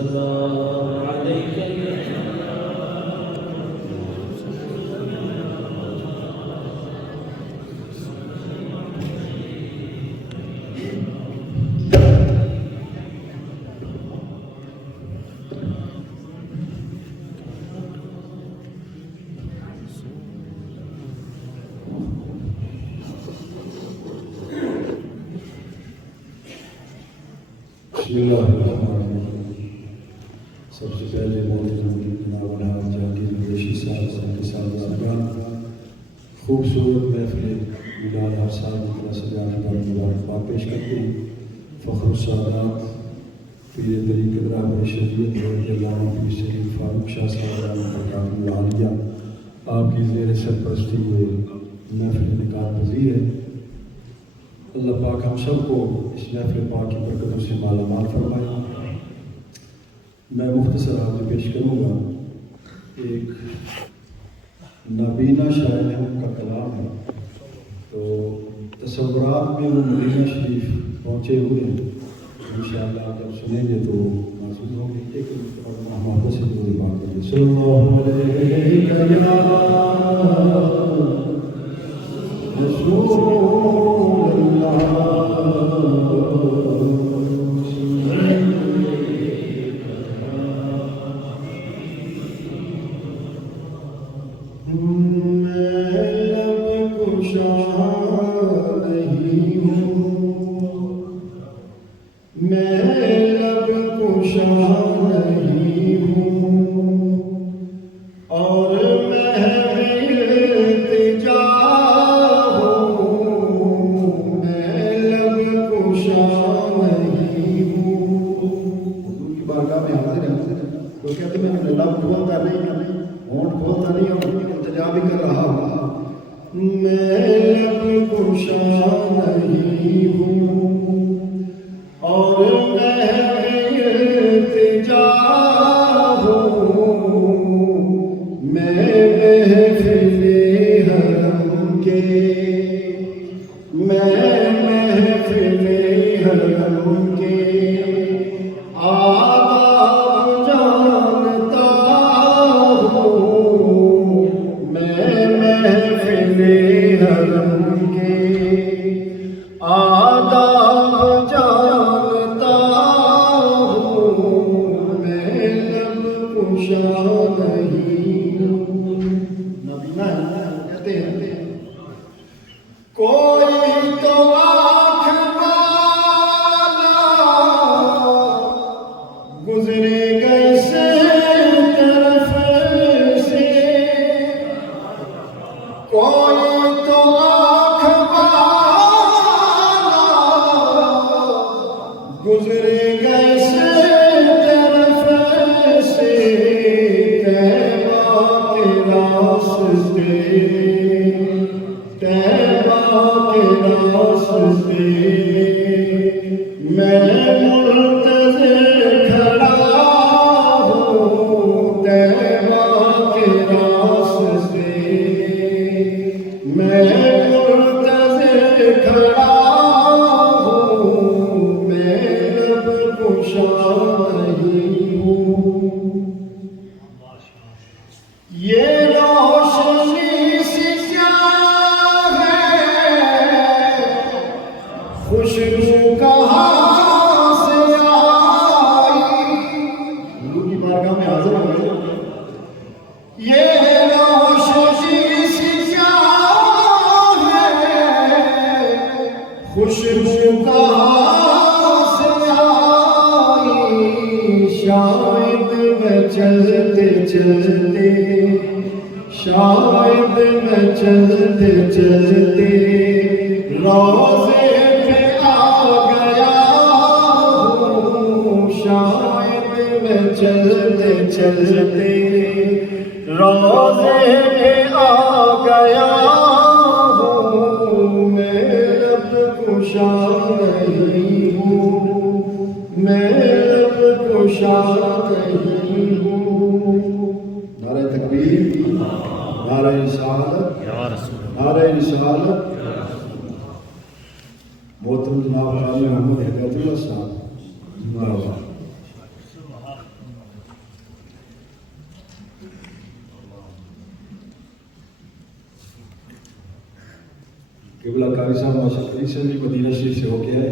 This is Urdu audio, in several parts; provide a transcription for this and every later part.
الله عليك بسم اللہ الرحمن الرحیم۔ سب سے پہلے جناب الحاج جہانگیر قریشی صاحب کے ساتھ افغان خوبصورت محفل میلاد ہر سال کی طرح سجانے پر مبارکباد پیش کرتے ہیں۔ فخر السعادات پیر طریقت راہبر شریعت رضی اللہ عنہ پیر سید فاروق شاہ صاحب برکاتہ العالیہ آپ کی زیر سرپرستی میں محفل انعقاد پذیر ہے۔ اللہ پاک ہم سب کو اس محفل پاک کی برکتوں سے مالا مال فرمائے۔ میں مختصر آپ سے پیش کروں گا، ایک نابینا شاعر ہے، ان کا کلام ہے، تو تصورات میں وہ مدینہ شریف پہنچے ہوئے ہیں، انشاءاللہ آپ جب سنیں گے تو محسوس ہوں گے۔ ایک محمد سے پوری بات کریں، صلی اللہ علیہ محترم جناب محمد ہدایت اللہ صاحب قبلہ قاری صاحب ماشاءاللہ سے بھی مدینہ شریف سے ہو کے آئے.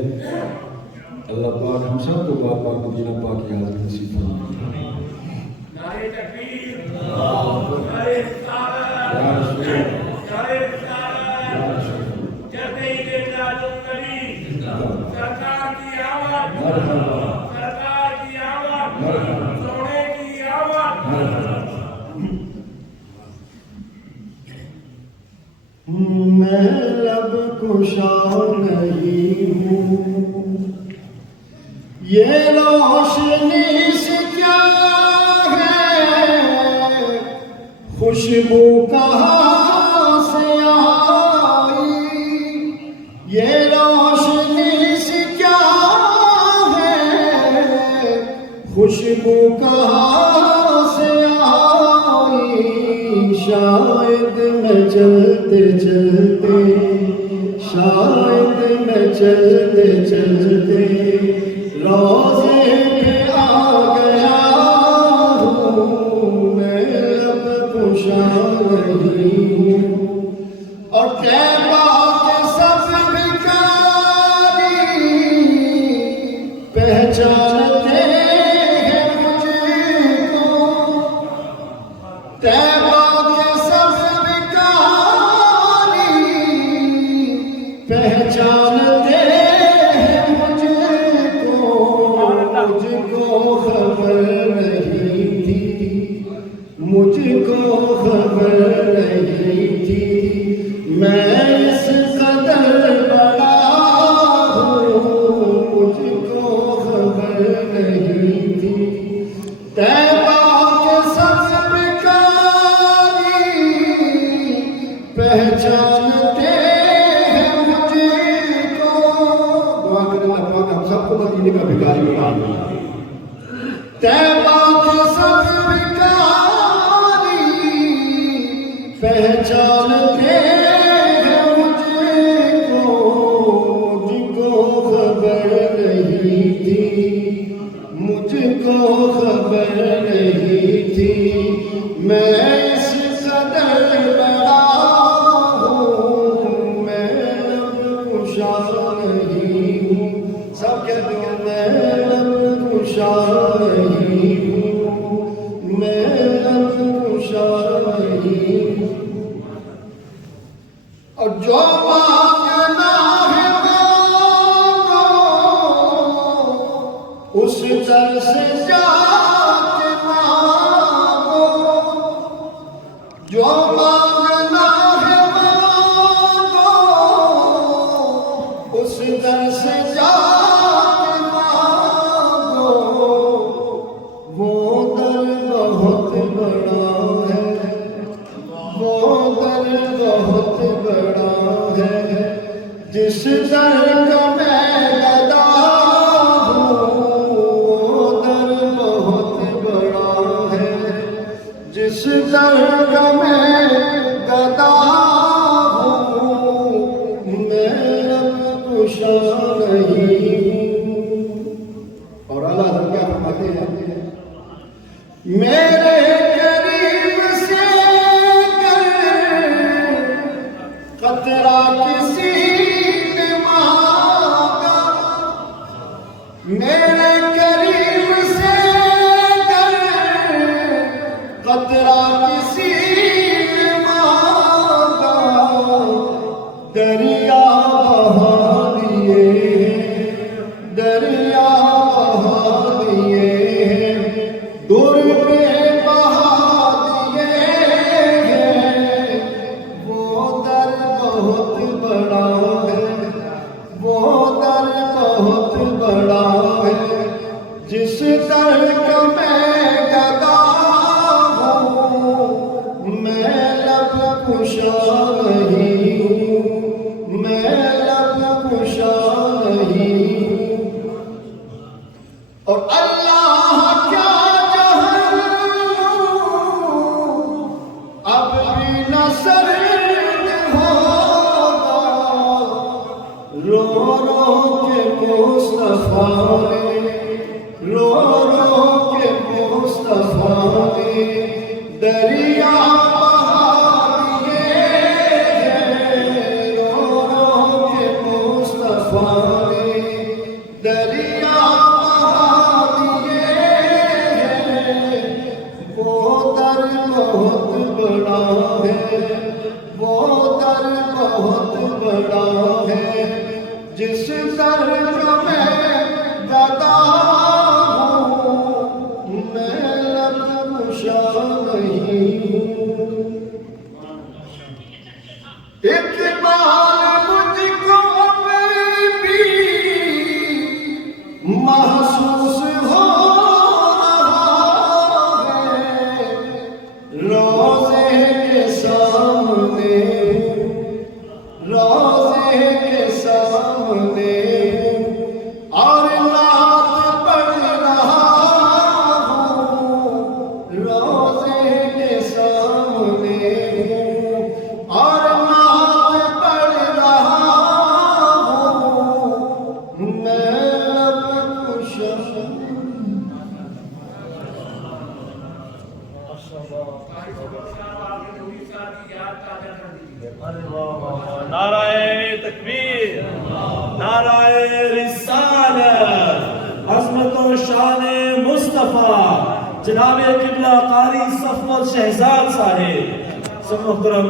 اللہ پاک ہم سب کو پاک پاک مدینہ پاک کی حاضری نصیب فرمائے. نعرہ تکبیر، نعرہ رسالت، نعرہ رسالت، جدید بلاد النبی، سرکار کی آمد، سرکار کی آمد، سونے کی آمد. میں لب کشا نہیں ہوں، یہ روشنی سے کیا ہے، خوشبو کہاں سے آئی، یہ روشنی سے کیا ہے، خوشبو کہاں سے آئی. شاید میں چلتے چلتے، شاید میں چلتے چلتے روزے پہ آ گیا ہوں. میں لب کشا نہیں ہوں اور طیبہ کے سب بھکاری پہچانتے ہیں مجھ کو. طیبہ کے سب بھکاری پہچانتے ہیں مجھ کو. مجھ کو خبر نہیں تھی، مجھ کو خبر نہیں تھی، میں اس قدر بڑا ہوں. مجھ کو خبر نہیں تھی. طیبہ کے سب بکاری پہچانتے ہیں مجھ کو. دعا کریں اللہ پاک ہم سب کو مدینے کا بھکاری بنا دے. طیبہ کے سب بکاری پہچانتے ہیں مجھ کو. مجھ کو خبر نہیں تھی، مجھ کو خبر نہیں تھی، میں اس قدر بڑا ہوں. میں لب کشا نہیں ہوں، سب کہتے ہیں میں لب کشا نہیں ہوں، میں لب کشا نہیں ہوں. اور جو مانگنا ہے مانگو، اس در سے جا کے مانگو. جو مانگنا ہے مانگو، اس در سے جا کے مانگو. وہ در بہت بڑا ہے، وہ در بہت بڑا ہے، جس در کا میں گدا ہوں. وہ در بہت بڑا ہے، جس در کا میں گدا ہوں. میں لب کشا نہیں ہوں. اور اللہ حضرت کیا فرماتے ہیں، میرے قریب سے قطرہ کسی نے مانگا، میرے قریب سے قطرہ کسی نے مانگا. دریا بہا دیے ہیں، دریا بہا دیے ہیں، در پہ بہا دیے ہیں. وہ در بہت بڑا ہے، وہ در بہت بڑا ہے، جس در کا میں گدا ہوں. میں لب کشا نہیں ہوں، میں لب کشا نہیں ہوں. اور اللہ کیا جہنم اب بھی نہ سرد ہوگا. رو رو کے مصطفیٰ نے، رو رو کے مصطفیٰ نے دریا بہا دیے ہیں. رو رو در بہت بڑا ہے، وہ در بہت بڑا ہے، جس در جو میں گدا ہوں، میں لب کشا نہیں ہوں۔ اقبال مجھ کو بھی محسوس ہو رہا ہے، روضے کے سامنے، روضے کے سامنے، اور نعت پڑھ رہا ہوں، روضے کے سامنے، اور نعت پڑھ رہا ہوں، میں لب کشا۔ نعرہ تکبیر، نعرہ رسالت، عظمت و شان مصطفیٰ، جناب قبلہ قاری صفوت شہزاد صاحب، سب محترم